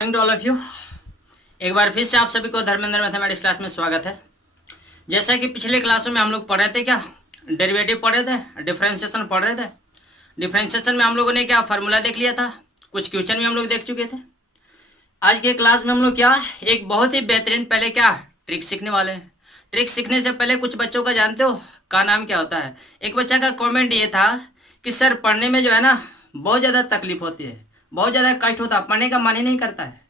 To all of you. एक बार फिर से आप सभी को धर्मेंद्र मैथमेटिक्स क्लास में स्वागत है। जैसा कि पिछले क्लासों में हम लोग पढ़ रहे थे, क्या डेरिवेटिव पढ़ रहे थे, डिफरेंशिएशन पढ़ रहे थे। डिफरेंशिएशन में हम लोगों ने क्या फार्मूला देख लिया था, कुछ क्वेश्चन भी हम लोग देख चुके थे। आज के क्लास में हम लोग क्या एक बहुत ही बेहतरीन पहले क्या ट्रिक सीखने वाले हैं। ट्रिक सीखने से पहले कुछ बच्चों का जानते हो का नाम क्या होता है। एक बच्चा का कॉमेंट ये था कि सर पढ़ने में जो है ना बहुत ज़्यादा तकलीफ होती है, बहुत ज़्यादा कष्ट होता है, पढ़ने का मन ही नहीं करता है।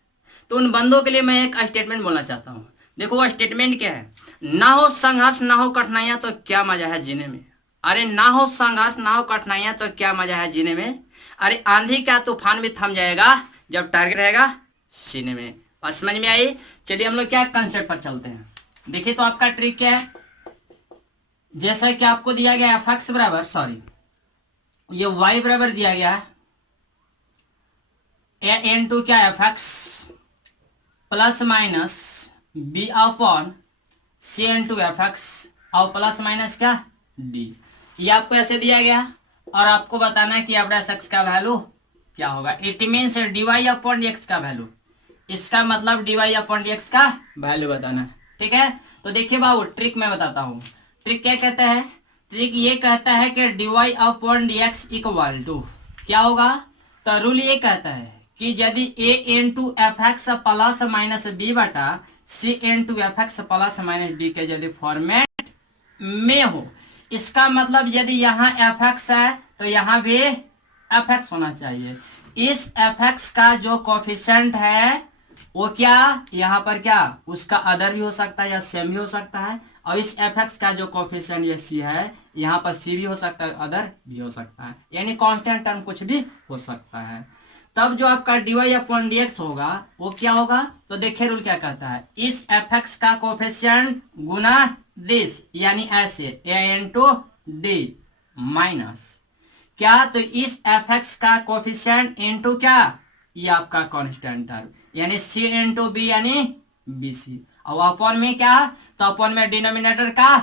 तो उन बंदों के लिए मैं एक स्टेटमेंट बोलना चाहता हूँ। देखो वो स्टेटमेंट क्या है, ना हो संघर्ष ना हो कठिनाइयां तो क्या मजा है जीने में। अरे ना हो संघर्ष ना हो कठिनाइयां तो क्या मजा है जीने में। अरे आंधी का तूफान भी थम जाएगा जब टारगेट रहेगा सीने में। और समझ में आई। चलिए हम लोग क्या कंसेप्ट पर चलते हैं। देखिए तो आपका ट्रिक क्या है, जैसा कि आपको दिया गया एफ एक्स बराबर ये वाई बराबर दिया गया है ए इन टू क्या F x plus minus B upon C into F X और प्लस माइनस क्या डी। ये आपको ऐसे दिया गया और आपको बताना है कि अब एस एक्स का वैल्यू क्या होगा। It means D Y upon D X का वैल्यू, इसका मतलब D Y upon D X का वैल्यू बताना है। ठीक है, तो देखिए बाबू ट्रिक मैं बताता हूँ। ट्रिक क्या कहता है, ट्रिक ये कहता है कि D Y upon D x equal to क्या होगा। तो रूल ये कहता है कि यदि a into F x plus minus b बटा c into F x plus minus d के यदि फॉर्मेट में हो, इसका मतलब यदि यहाँ एफ एक्स है तो यहाँ भी एफ एक्स होना चाहिए। इस एफ एक्स का जो कोफिशिएंट है वो क्या यहाँ पर क्या उसका अदर भी हो सकता है या सेम भी हो सकता है, और इस एफ एक्स का जो कोफिशिएंट ये सी है यहाँ पर सी भी हो सकता है अदर भी हो सकता है, यानी कांस्टेंट टर्म कुछ भी हो सकता है। तब जो आपका D Y upon D X होगा वो क्या होगा। तो देखिए रूल क्या कहता है, इस एफ एक्स का कोफिशिएंट गुना दिस यानी ऐसे ए इंटू डी माइनस क्या, तो इस एफ एक्स का कोफिशिएंट इंटू क्या ये आपका कांस्टेंट टर्म यानी सी इंटू बी यानी बी सी, और अपॉन में क्या, तो अपॉन में डिनोमिनेटर का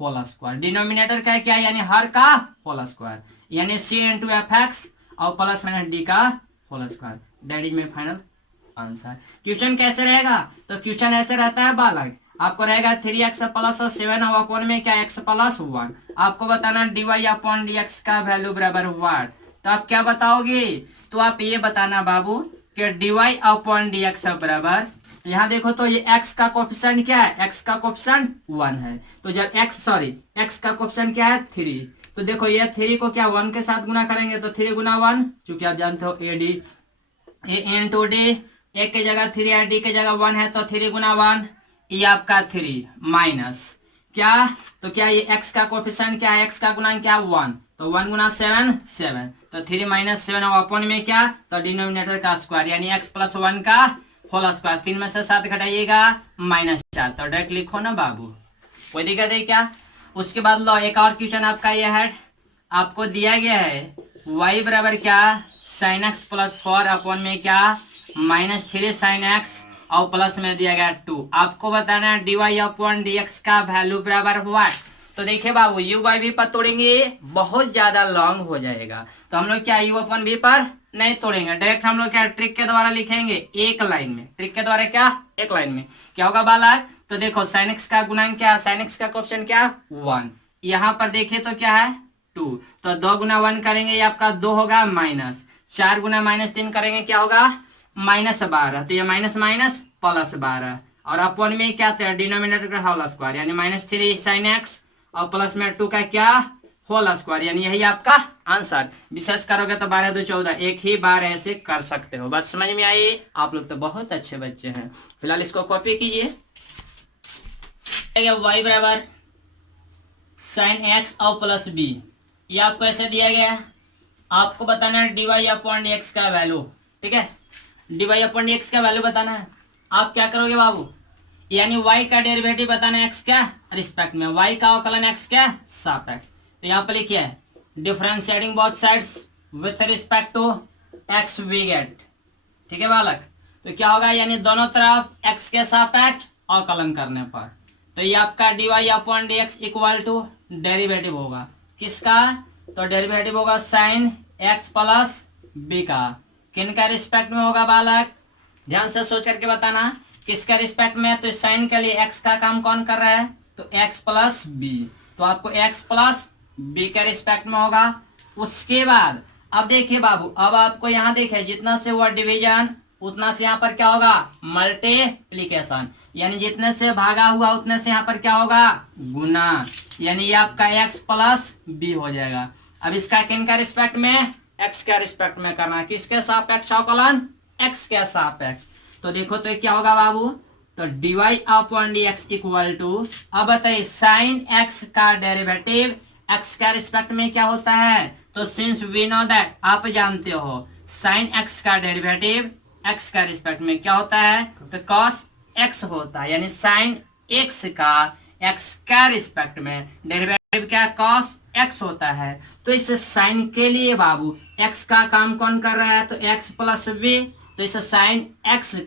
होल स्क्वायर, डिनोमिनेटर का क्या यानी हर का होल स्क्वायर यानी सी इंटू एफ एक्स और प्लस माइनस डी का whole square. That is my final answer. Question कैसे रहेगा, तो क्वेश्चन ऐसे रहता है बालक, आपको रहेगा 3x प्लस 7 और अपॉन में क्या x प्लस 1। आपको बताना D Y upon D X का वैल्यू बराबर व्हाट। तो आप क्या बताओगे, तो आप ये बताना बाबू कि D Y upon D X बराबर, यहाँ देखो तो ये x का कोफिशिएंट क्या है, x का कोफिशिएंट 1 है, तो जब x का कोफिशिएंट क्या है 3, तो देखो ये 3 को क्या 1 के साथ गुना करेंगे तो 3 गुना 1, चूंकि आप जानते हो A D A into D, एक की जगह 3 है डी की जगह 1 है तो 3 गुना 1 ये आपका 3 माइनस क्या, तो क्या ये x का कोफिशिएंट क्या है, x का गुणांक क्या 1, तो 1 गुना 7 7, तो 3 माइनस 7 और अपॉन में क्या, तो डिनोमिनेटर का स्क्वायर यानी x प्लस 1 का होल स्क्वायर। 3 में से 7 घटाइएगा -4, तो डायरेक्ट लिखो ना बाबू, कोई दिक्कत है क्या। उसके बाद लो एक और क्वेश्चन आपका ये है, आपको दिया गया है y बराबर क्या साइन एक्स प्लस 4 अपॉन में क्या -3 साइन एक्स और प्लस में दिया गया 2। आपको बताना है D Y upon D X का वैल्यू बराबर व्हाट। तो देखिए बाबू यू बाई वी पर तोड़ेंगे बहुत ज्यादा लॉन्ग हो जाएगा, तो हम लोग क्या यू अपॉन वी पर नहीं तोड़ेंगे, डायरेक्ट हम लोग क्या ट्रिक के द्वारा लिखेंगे एक लाइन में। ट्रिक के द्वारा क्या एक लाइन में क्या होगा बालक, तो देखो साइन एक्स का गुणांक क्या, साइन एक्स का कोफिशिएंट क्या 1, यहाँ पर देखिए तो क्या है 2, तो 2 गुना 1 करेंगे ये आपका 2 होगा माइनस, 4 गुना -3 करेंगे क्या होगा -12, तो ये माइनस माइनस प्लस 12 और अपॉन में क्या था डिनोमिनेटर का होल स्क्वायर यानी -3 साइन एक्स और प्लस में 2 का क्या होल स्क्वायर, यानी यही आपका आंसर। विशेष करोगे तो 12 2 14, एक ही बार ऐसे कर सकते हो। बात समझ में आई, आप लोग तो बहुत अच्छे बच्चे हैं। फिलहाल इसको कॉपी कीजिए। y बराबर साइन एक्स और प्लस बी, ये आपको ऐसे दिया गया, आपको बताना है D Y upon D X का वैल्यू। ठीक है, D Y upon D X का वैल्यू बताना है। आप क्या करोगे बाबू, यानी y का डेरिवेटिव बताना है x क्या रिस्पेक्ट में, y का अवकलन x क्या सापेक्ष। तो यहाँ पर लिखिए differentiating both sides with respect to x we get. ठीक है बालक, तो क्या होगा यानी दोनों तरफ x के सापेक्ष अवकलन करने पर, तो ये आपका D Y upon D x equal to derivative होगा किसका, तो डेरिवेटिव होगा साइन x प्लस बी का, किन का रिस्पेक्ट में होगा बालक, ध्यान से सोच करके बताना किसका रिस्पेक्ट में है। तो साइन के लिए x का काम कौन कर रहा है, तो x प्लस बी, तो आपको x प्लस बी के रिस्पेक्ट में होगा। उसके बाद अब देखिए बाबू, अब आपको यहाँ देखिए जितना से हुआ डिवीजन उतना से यहाँ पर क्या होगा, मल्टीप्लीकेशन, यानी जितने से भागा हुआ उतने से यहाँ पर क्या होगा, गुना, यानी ये आपका x प्लस बी हो जाएगा। अब इसका किन का रिस्पेक्ट में, x के रिस्पेक्ट में करना, किसके सापेक्ष अवकलन, x के सापेक्ष। तो देखो तो क्या होगा बाबू, तो dy upon dx equal to, अब बताइए साइन x का डेरिवेटिव x का रिस्पेक्ट में क्या होता है, तो सिंस वी नो दैट, आप जानते हो साइन x का डेरिवेटिव x का रिस्पेक्ट में क्या होता है, तो cos x होता है, यानी साइन x का x का रिस्पेक्ट में डेरिवेटिव क्या cos x होता है। तो इस साइन के लिए बाबू x का काम कौन कर रहा है, तो x प्लस v, तो इस साइन x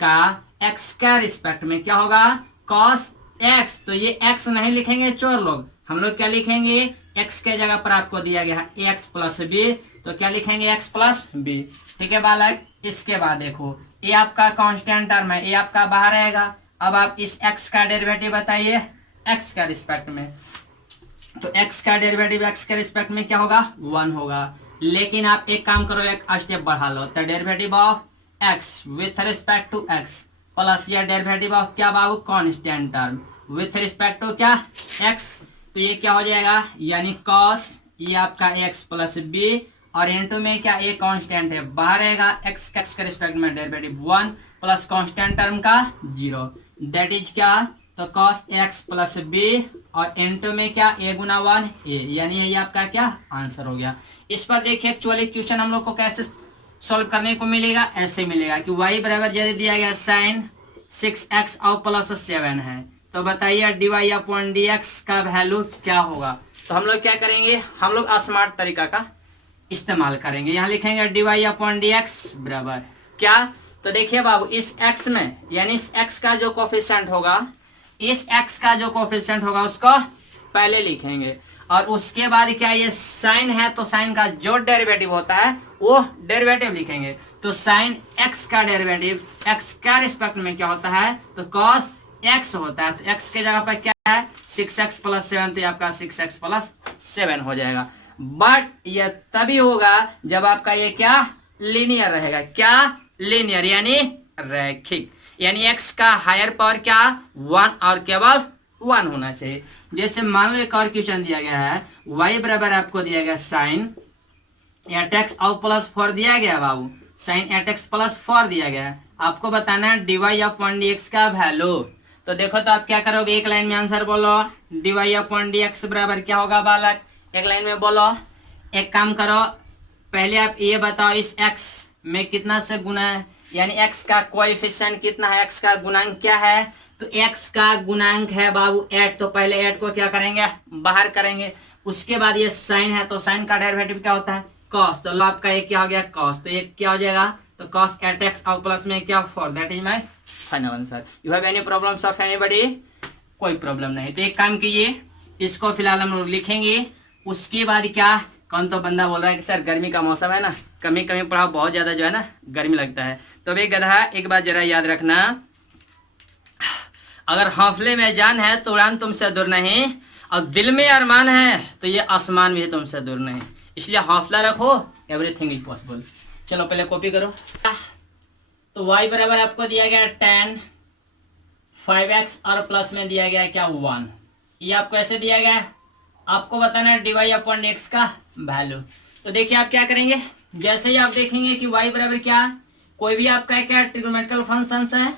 का रिस्पेक्ट में क्या होगा, cos x, तो ये x नहीं लिखेंगे चोर लोग, हम लोग क्या लिखेंगे, x के जगह पर आपको दिया गया है x प्लस बी, तो क्या लिखेंगे x प्लस बी, ठीक है बालक। इसके बाद देखो ये आपका कांस्टेंट टर्म है, ये आपका बाहर रहेगा। अब आप इस x का डेरिवेटिव बताइए x का रिस्पेक्ट में, तो x का डेरिवेटिव x के रिस्पेक्ट में क्या होगा, 1 होगा। लेकिन आप एक काम करो, एक स्टेप बढ़ा लो, तो derivative of x with respect to x plus या डेरिवेटिव ऑफ क्या बाबू, constant term with respect to क्या, x, तो ये क्या हो जाएगा, यानी cos ये आपका x प्लस बी, और इनटू में क्या, ये कांस्टेंट है बाहर रहेगा, x के रिस्पेक्ट में डेरिवेटिव 1 प्लस कांस्टेंट टर्म का 0, दैट इज क्या, तो cos x प्लस बी, और इनटू में क्या, a गुना 1 a, यानी ये आपका क्या आंसर हो गया। इस पर देखिए एक्चुअली क्वेश्चन हम लोग को कैसे सॉल्व करने को मिलेगा, ऐसे मिलेगा कि y बराबर यदि दिया गया साइन 6x और प्लस 7 है, तो बताइए dy अपॉन dx का वैल्यू क्या होगा। तो हम लोग क्या करेंगे, हम लोग स्मार्ट तरीका का इस्तेमाल करेंगे। यहाँ लिखेंगे dy अपॉन dx बराबर क्या, तो देखिए बाबू इस x में, यानी इस x का जो कोफिशिएंट होगा, इस x का जो कोफिशिएंट होगा उसको पहले लिखेंगे, और उसके बाद क्या, ये साइन है तो साइन का जो डेरिवेटिव होता है वो डेरिवेटिव लिखेंगे। तो साइन x का डेरिवेटिव x का रिस्पेक्ट में क्या होता है, तो cos x होता है, तो x के जगह पर क्या है 6x प्लस 7, तो आपका 6x प्लस 7 हो जाएगा। बट ये तभी होगा जब आपका ये क्या लीनियर रहेगा, क्या लीनियर यानी रैखिक, यानी x का हायर पावर क्या 1 और केवल 1 होना चाहिए। जैसे मान लो एक और क्वेश्चन दिया गया है, y बराबर आपको दिया गया साइन 8x और प्लस 4 दिया गया बाबू, साइन 8x प्लस 4 दिया गया, आपको बताना है dy अपॉन dx का वैल्यू। तो देखो तो आप क्या करोगे, एक लाइन में आंसर बोलो, dy अपॉन dx बराबर क्या होगा बालक, एक लाइन में बोलो। एक काम करो, पहले आप ये बताओ इस x में कितना से गुना है, यानी x का कोएफिशिएंट कितना है, x का गुणांक क्या है, तो x का गुणांक है बाबू 8, तो पहले 8 को क्या करेंगे, बाहर करेंगे। उसके बाद ये साइन है, तो साइन का डेरिवेटिव क्या होता है, cos, तो आपका ये क्या हो गया cos, तो ये क्या हो जाएगा, तो cos 8x और प्लस में क्या 4, that is my final answer. You have any problems of anybody, कोई प्रॉब्लम नहीं। तो एक काम कीजिए, इसको फिलहाल हम लोग लिखेंगे। उसके बाद क्या, कौन तो बंदा बोल रहा है कि सर गर्मी का मौसम है ना, कमी कमी पढ़ाओ, बहुत ज्यादा जो है ना गर्मी लगता है। तो भाई गधा, एक बात जरा याद रखना, अगर हौसले में जान है तो उड़ान तुमसे दूर नहीं, और दिल में अरमान है तो ये आसमान भी तुमसे दूर नहीं, इसलिए हौसला रखो, एवरीथिंग इज पॉसिबल। चलो पहले कॉपी करो। तो y बराबर आपको दिया गया tan 5x और प्लस में दिया गया क्या 1, ये आपको ऐसे दिया गया, आपको बताना है dy अपॉन x का वैल्यू। तो देखिए आप क्या करेंगे, जैसे ही आप देखेंगे कि y बराबर क्या, कोई भी आपका क्या ट्रिग्नोमेट्रिकल फंक्शन है,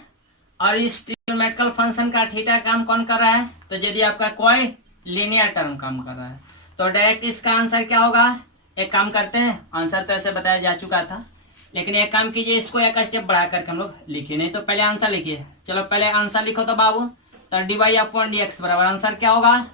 और इस ट्रिग्नोमेट्रिकल फंक्शन का थीटा काम कौन कर रहा है, तो यदि आपका कोई लीनियर टर्म काम कर रहा है, तो डायरेक्ट इसका आंसर क्या होगा। एक काम करते हैं, आंसर तो ऐसे बताया जा चुका था, लेकिन एक काम कीजिए, इसको एक स्टेप बढ़ा करके हम लोग लिखिए, नहीं तो पहले आंसर लिखिए। चलो पहले आंसर लिखो तो बाबू, तो dy अपॉन dx बराबर आंसर क्या होगा,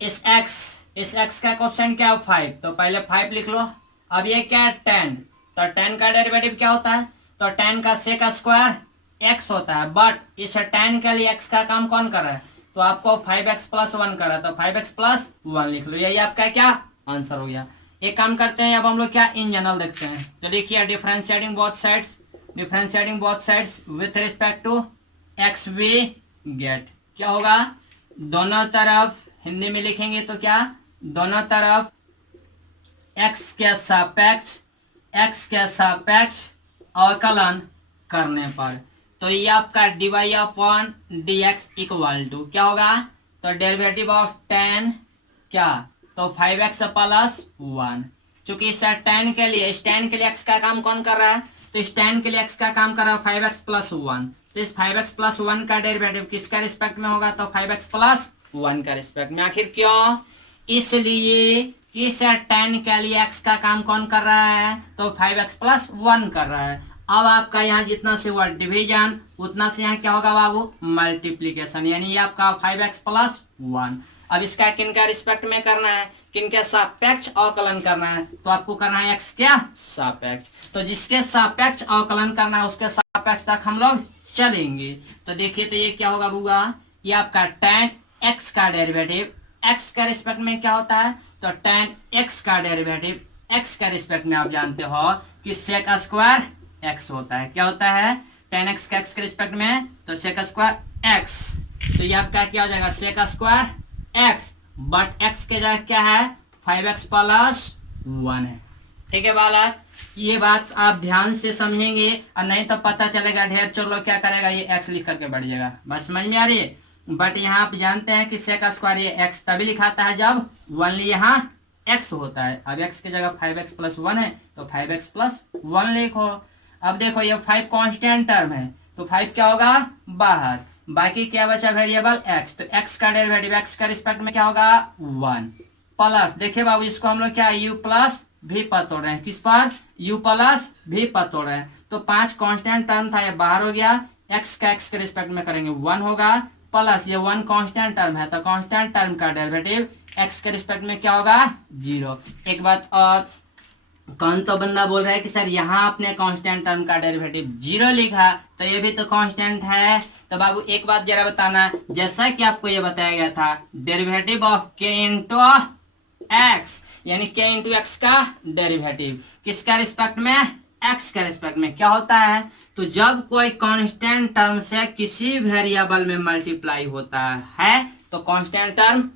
इस x का कोएफिशिएंट क्या है 5, तो पहले 5 लिख लो। अब ये क्या है 10, तो 10 का डेरिवेटिव क्या होता है, तो 10 का sec स्क्वायर x होता है, बट इस 10 के लिए x का काम कौन कर रहा है, तो आपको 5x प्लस 1 कर रहा है, तो 5x प्लस 1 लिख लो, यही आपका क्या आंसर हो गया। एक काम करते हैं, अब हम लोग क्या इन जनरल देखते हैं। तो देखिए differentiating both sides differentiating both sides with respect to X we get क्या होगा, दोनों तरफ हिंदी में लिखेंगे तो क्या, दोनों तरफ एक्स के सापेक्ष अवकलन करने पर तो ये आपका d y upon D x equal to क्या होगा, तो डेरिवेटिव ऑफ टेन क्या, तो 5x प्लस 1। चूंकि इस टेन के लिए x का काम कौन कर रहा है, तो इस टेन के लिए x का काम कर रहा है 5x प्लस 1। तो इस 5x प्लस 1 का डेरिवेटिव किसका रिस्पेक्ट में होगा, तो 5x प्लस 1 का रिस्पेक्ट में। आखिर क्यों, इसलिए कि इस टेन के लिए x का काम कौन कर रहा है, तो 5x प्लस 1 कर रहा है। अब आपका यहाँ जितना से हुआ डिवीजन उतना से यहाँ क्या होगा बाबू, मल्टीप्लीकेशन, यानी ये आपका 5x प्लस 1। अब इसका किन का रिस्पेक्ट में करना है, किन के सापेक्ष अवकलन करना है, तो आपको करना है x क्या सापेक्ष। तो जिसके सापेक्ष अवकलन करना है उसके सापेक्ष तक हम लोग चलेंगे। तो देखिए तो ये क्या होगा बुआ, ये आपका tan x का डेरिवेटिव x का रिस्पेक्ट में क्या होता है, तो tan x का डेरिवेटिव x का रिस्पेक्ट में आप जानते हो कि sec स्क्वायर x होता है। क्या होता है, tan x का x के रिस्पेक्ट में तो sec स्क्वायर x। तो ये आपका क्या हो जाएगा, sec square x, but x के जगह क्या है 5x प्लस 1 है। ठीक है बालक, ये बात आप ध्यान से समझेंगे और नहीं तो पता चलेगा ढेर चोर लोग क्या करेगा, ये x लिख करके बढ़ जाएगा। बस समझ में आ रही है। बट यहाँ आप जानते हैं कि sec स्क्वायर ये x तभी लिखाता है जब ओनली यहाँ x होता है। अब x की जगह 5x प्लस 1 है तो 5x प्लस 1 लिखो। अब देखो ये 5 कांस्टेंट टर्म है तो 5 क्या होगा बाहर, बाकी क्या बचा वेरिएबल x। तो x का डेरिवेटिव x का रिस्पेक्ट में क्या होगा 1 प्लस, देखिए बाबू इसको हम लोग क्या u प्लस भी पर तोड़ रहे हैं, किस पर, u प्लस भी पर तोड़ रहे हैं। तो 5 कांस्टेंट टर्म था ये बाहर हो गया, x का x के रिस्पेक्ट में करेंगे 1 होगा, प्लस ये 1 कांस्टेंट टर्म है तो कांस्टेंट टर्म का डेरिवेटिव x के रिस्पेक्ट में क्या होगा 0। एक बात और, कौन तो बंदा बोल रहा है कि सर यहाँ आपने कांस्टेंट टर्म का डेरिवेटिव 0 लिखा तो ये भी तो कांस्टेंट है। तो बाबू एक बात जरा बताना, जैसा कि आपको ये बताया गया था derivative of k into x, यानी k इंटू एक्स का डेरिवेटिव किसका रिस्पेक्ट में, x का रिस्पेक्ट में क्या होता है, तो जब कोई कांस्टेंट टर्म से किसी वेरिएबल में मल्टीप्लाई होता है तो कांस्टेंट टर्म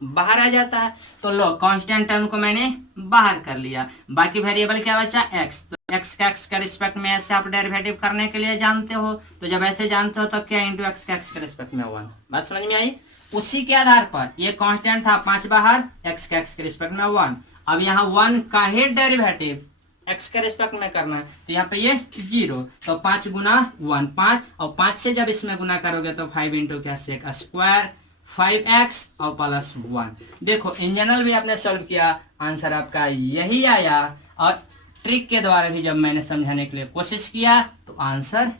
बाहर आ जाता है। तो लो कांस्टेंट टर्म को मैंने बाहर कर लिया, बाकी वेरिएबल क्या बचा x। तो x का रिस्पेक्ट में ऐसे आप डेरिवेटिव करने के लिए जानते हो, तो जब ऐसे जानते हो तो क्या इंटू x के रिस्पेक्ट में 1। बात समझ में आई। उसी के आधार पर ये कांस्टेंट था 5 बाहर, x के रिस्पेक्ट में 1। अब यहाँ 1 का ही डेरिवेटिव x के रिस्पेक्ट में करना है तो यहाँ पे ये 0, तो 5 गुना 1 5, और 5 से जब इसमें गुना करोगे तो 5 इंटू क्या sec स्क्वायर 5x और प्लस 1। देखो इन जनरल भी आपने सॉल्व किया, आंसर आपका यही आया, और ट्रिक के द्वारा भी जब मैंने समझाने के लिए कोशिश किया तो आंसर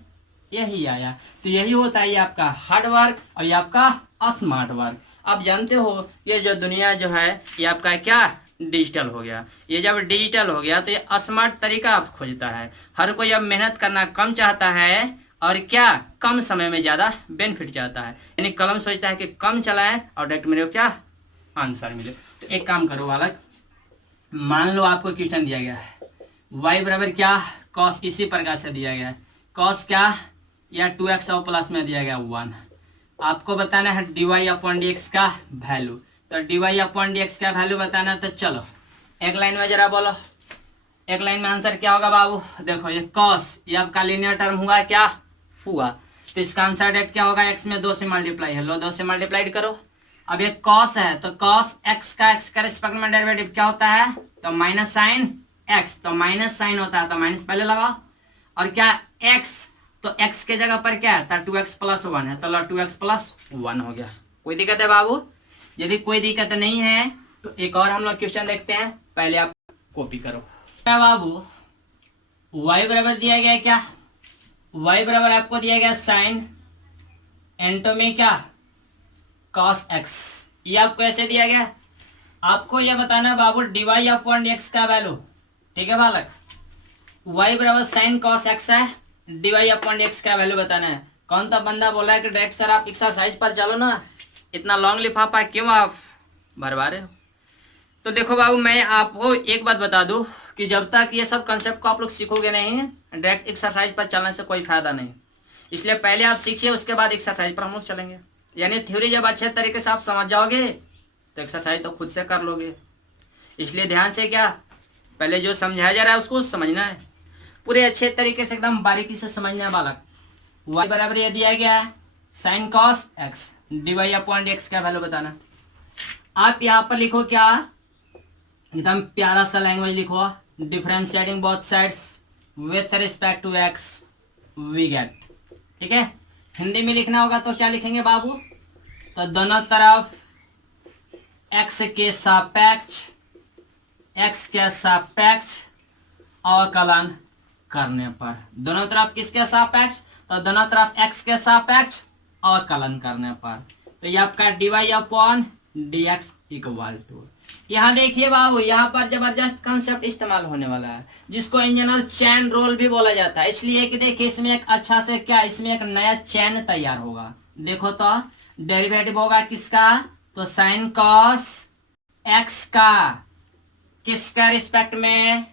यही आया। तो यही होता है ये आपका हार्ड वर्क और ये आपका स्मार्ट वर्क। आप जानते हो ये जो दुनिया जो है ये आपका क्या डिजिटल हो गया। ये जब डिजिटल हो गया तो ये स्मार्ट तरीका आप खोजता है। हर कोई अब मेहनत करना कम चाहता है और क्या कम समय में ज़्यादा बेनिफिट चाहता है, यानी कलम सोचता है कि कम चलाए और डायरेक्ट मेरे को क्या आंसर मिले। तो एक काम करो बालक, मान लो आपको क्वेश्चन दिया गया है y बराबर क्या cos, इसी प्रकार से दिया गया है cos क्या या 2x और प्लस में दिया गया 1। आपको बताना है dy अपॉन dx का वैल्यू। तो dy अपॉन dx का वैल्यू बताना, तो चलो एक लाइन में जरा बोलो, एक लाइन में आंसर क्या होगा बाबू। देखो ये cos ये आपका लीनियर टर्म हुआ क्या हुआ, तो इसका आंसर डायरेक्ट क्या होगा, x में 2 से मल्टीप्लाई है, लो 2 से मल्टीप्लाई करो। अब ये cos है तो cos x का रिस्पेक्ट में डेरिवेटिव क्या होता है, तो माइनस साइन x, तो माइनस साइन होता है तो माइनस पहले लगाओ, और क्या x, तो x के जगह पर क्या है था 2x प्लस 1 है, तो लो 2x प्लस 1 हो गया। कोई दिक्कत है बाबू? यदि कोई दिक्कत नहीं है तो एक और हम लोग क्वेश्चन देखते हैं, पहले आप कॉपी करो। क्या बाबू y बराबर दिया गया क्या, y बराबर आपको दिया गया साइन एंटो में क्या cos x, ये आपको ऐसे दिया गया। आपको यह बताना बाबू dy अपॉन dx का वैल्यू, ठीक है बालक। y बराबर साइन cos x है, dy अपॉन dx का वैल्यू बताना है। कौन सा बंदा बोला है कि डायरेक्ट सर आप एक्सरसाइज पर चलो ना, इतना लॉन्ग लिफाफा क्यों आप भरवा रहे हो। तो देखो बाबू मैं आपको एक बात बता दूं कि जब तक ये सब कंसेप्ट को आप लोग सीखोगे नहीं, डायरेक्ट एक्सरसाइज पर चलने से कोई फायदा नहीं। इसलिए पहले आप सीखिए, उसके बाद एक्सरसाइज पर हम लोग चलेंगे। यानी थ्योरी जब अच्छे तरीके से आप समझ जाओगे तो एक्सरसाइज तो खुद से कर लोगे। इसलिए ध्यान से क्या, पहले जो समझाया जा रहा है उसको समझना है, पूरे अच्छे तरीके से एकदम बारीकी से समझना है बालक। y बराबर ये दिया गया है sine cos x dy upon dx का वैल्यू बताना। आप यहाँ पर लिखो क्या, एकदम प्यारा सा लैंग्वेज लिखो, differentiating both sides with respect to x we get. ठीक है, हिंदी में लिखना होगा तो क्या लिखेंगे बाबू, तो दोनों तरफ x के सापेक्ष अवकलन करने पर, दोनों तरफ किसके सापेक्ष, तो दोनों तरफ x के सापेक्ष अवकलन करने पर, तो ये आपका dy upon dx equal to. यहाँ देखिए बाबू, यहाँ पर जबरदस्त कंसेप्ट इस्तेमाल होने वाला है जिसको इन जनरल चैन रोल भी बोला जाता है। इसलिए कि देखिए इसमें एक अच्छा से क्या, इसमें एक नया चैन तैयार होगा। देखो तो डेरिवेटिव होगा किसका, तो साइन कॉस एक्स का, किसका रिस्पेक्ट में,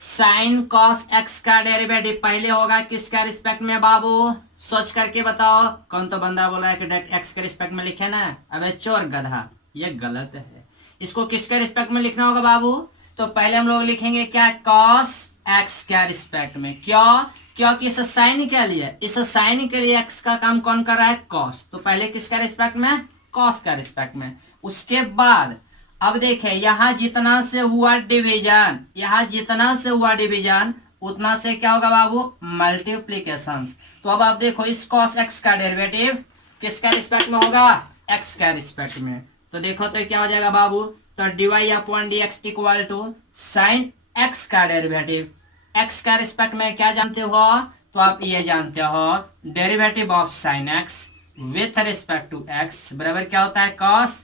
साइन कॉस एक्स का डेरिवेटिव पहले होगा किसका रिस्पेक्ट में बाबू, सोच करके बताओ। कौन तो बंदा बोला है कि डायरेक्ट एक्स के रिस्पेक्ट में लिखे ना, अबे चोर गधा, ये गलत है। इसको किसके रिस्पेक्ट में लिखना होगा बाबू, तो पहले हम लोग लिखेंगे क्या, कॉस एक्स के रिस्पेक्ट में। क्यों, क्योंकि इस साइन के लिए, इस साइन के लिए एक्स का काम कौन कर रहा है, कॉस, तो पहले किसका रिस्पेक्ट में, कॉस का रिस्पेक्ट में। उसके बाद अब देखें यहाँ जितना से हुआ डिवीजन, यहाँ जितना से हुआ डिवीजन उतना से क्या होगा बाबू, मल्टीप्लीकेशन। तो अब आप देखो इस cos x का डेरिवेटिव किसका रिस्पेक्ट में होगा, x का रिस्पेक्ट में। तो देखो तो क्या हो जाएगा बाबू, तो dy upon dx equal to sine x का डेरिवेटिव, x का रिस्पेक्ट में क्या जानते हो, तो आप ये जानते हो derivative of sine x with respect to x बराबर क्या होता है, cos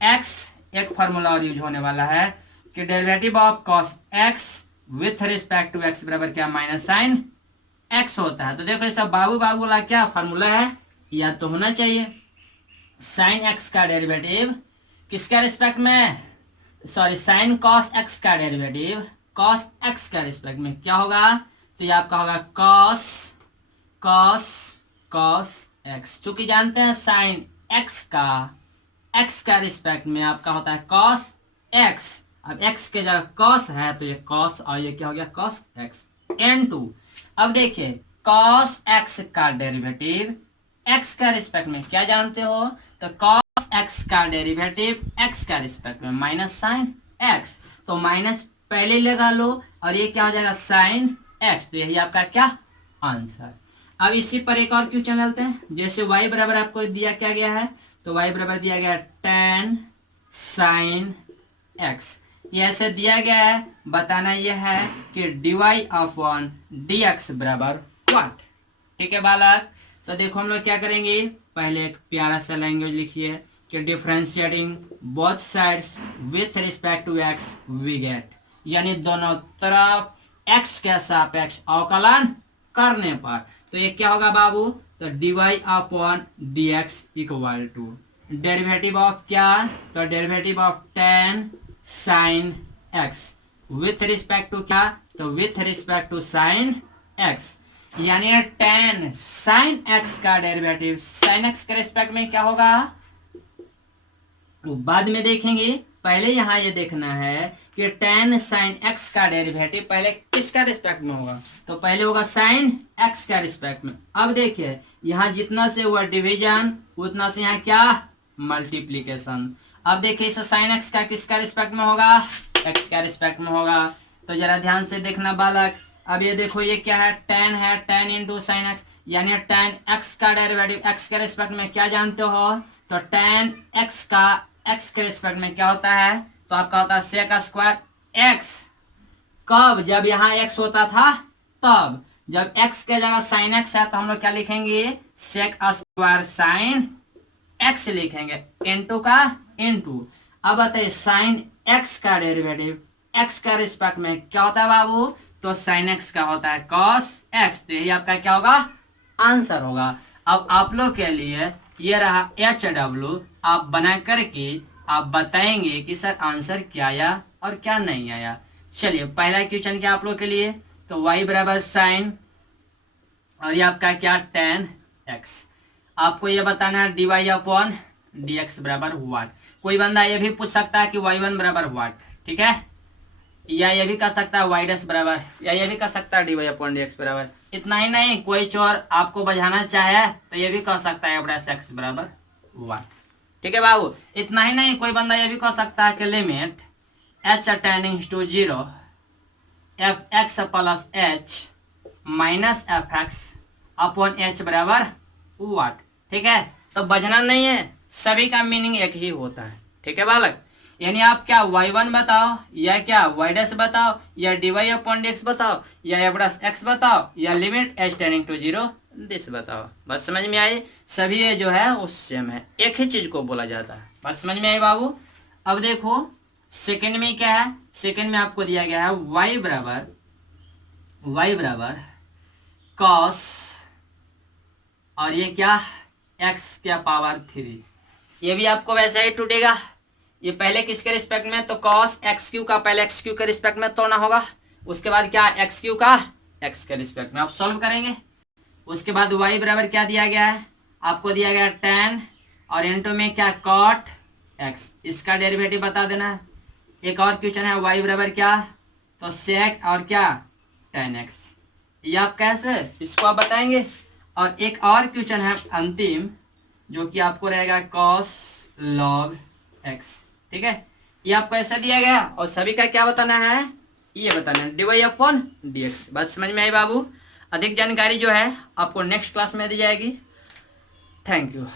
x। एक फॉर्मूला और यूज होने वाला है कि derivative of cos x with respect to x बराबर क्या, माइनस साइन x होता है। तो देखो ये सब बाबू बाबू वाला क्या फॉर्मूला है, या तो होना चाहिए। साइन x का डेरिवेटिव किसका रिस्पेक्ट में, सॉरी साइन cos x का डेरिवेटिव cos x का रिस्पेक्ट में क्या होगा, तो ये आपका होगा cos x। चूंकि जानते हैं साइन x का रिस्पेक्ट में आपका होता है cos x, अब x के जगह cos है तो ये cos और ये क्या हो गया cos x n2। अब देखिए cos x का डेरिवेटिव x का रिस्पेक्ट में क्या जानते हो, तो cos x का डेरिवेटिव x का रिस्पेक्ट में माइनस साइन x, तो माइनस पहले लगा लो और ये क्या हो जाएगा साइन x, तो यही आपका क्या आंसर। अब इसी पर एक और क्वेश्चन लेते हैं, जैसे y बराबर आपको दिया क्या गया है, तो y बराबर दिया गया tan sin x, ये ऐसे दिया गया है। बताना यह है कि dy अपॉन dx बराबर व्हाट। ठीक है बालक, तो देखो हम लोग क्या करेंगे, पहले एक प्यारा सा लैंग्वेज लिखिए कि differentiating both sides with respect to x we get, यानी दोनों तरफ x के सापेक्ष अवकलन करने पर, तो ये क्या होगा बाबू, तो dy upon dx equal to derivative of क्या, तो derivative of tan sin x with respect to क्या, तो with respect to sin x, यानी tan sin x का डेरिवेटिव sin x के रिस्पेक्ट में क्या होगा, तो बाद में देखेंगे। पहले यहाँ ये देखना है कि tan sin x का डेरिवेटिव पहले किसका रिस्पेक्ट में होगा, तो पहले होगा sin x का रिस्पेक्ट में। अब देखिए यहाँ जितना से हुआ डिवीजन उतना से यहाँ क्या मल्टीप्लीकेशन। अब देखिए इस sin x का किसका रिस्पेक्ट में होगा, x का रिस्पेक्ट में होगा। तो जरा ध्यान से देखना बालक, अब ये देखो ये क्या है, tan इंटू sin x, यानी tan x का डेरिवेटिव x के रिस्पेक्ट में क्या जानते हो, तो tan x का x के रिस्पेक्ट में क्या होता है, तो आपका होता है sec स्क्वायर x। कब, जब यहाँ x होता था तब, जब x के जगह sin x है तो हम लोग क्या लिखेंगे, sec स्क्वायर sin x लिखेंगे, इनटू का इनटू। अब बताइए sin x का डेरिवेटिव x का रिस्पेक्ट में क्या होता है बाबू, तो sin x का होता है cos x, तो यही आपका क्या होगा आंसर होगा। अब आप लोग के लिए ये रहा HW, आप बना करके आप बताएंगे कि सर आंसर क्या आया और क्या नहीं आया। चलिए पहला क्वेश्चन क्या आप लोग के लिए, तो y बराबर साइन और ये आपका क्या tan x। आपको ये बताना है dy अपॉन dx बराबर व्हाट। कोई बंदा ये भी पूछ सकता है कि y1 बराबर व्हाट, ठीक है, या ये भी कर सकता है y डैश बराबर, या ये भी कर सकता है dy अपॉन dx बराबर। इतना ही नहीं, कोई चोर आपको बजाना चाहे तो ये भी कह सकता है f डैश x बराबर व्हाट, ठीक है बाबू। इतना ही नहीं, कोई बंदा ये भी कह सकता है कि limit h tending to 0 F x plus H minus F X upon H बराबर व्हाट, ठीक है। तो बजना नहीं है, सभी का मीनिंग एक ही होता है, ठीक है बालक। यानी आप क्या y1 बताओ, या क्या y डैश बताओ, या dy अपॉन dx बताओ, या f डैश x बताओ, या limit h tending to 0 this बताओ। बस समझ में आई, सभी ये जो है वो सेम है, एक ही चीज को बोला जाता है। बस समझ में आई बाबू। अब देखो सेकंड में क्या है, सेकंड में आपको दिया गया है y बराबर cos और ये क्या x क्या पावर 3। ये भी आपको वैसे ही टूटेगा, ये पहले किसके रिस्पेक्ट में, तो cos एक्स क्यू का पहले एक्स क्यू के रिस्पेक्ट में तोड़ना होगा, उसके बाद क्या एक्स क्यू का एक्स के रिस्पेक्ट में आप सॉल्व करेंगे। उसके बाद y बराबर क्या दिया गया है, आपको दिया गया tan और इनटू में क्या cot x, इसका डेरिवेटिव बता देना है। एक और क्वेश्चन है y बराबर क्या, तो sec और क्या tan x, ये आप कैसे इसको आप बताएंगे। और एक और क्वेश्चन है अंतिम, जो कि आपको रहेगा cos log x, ठीक है। ये आपको ऐसा दिया गया और सभी का क्या बताना है, ये बताना है dy अपॉन dx। बस समझ में आई बाबू। अधिक जानकारी जो है आपको नेक्स्ट क्लास में दी जाएगी। Thank you.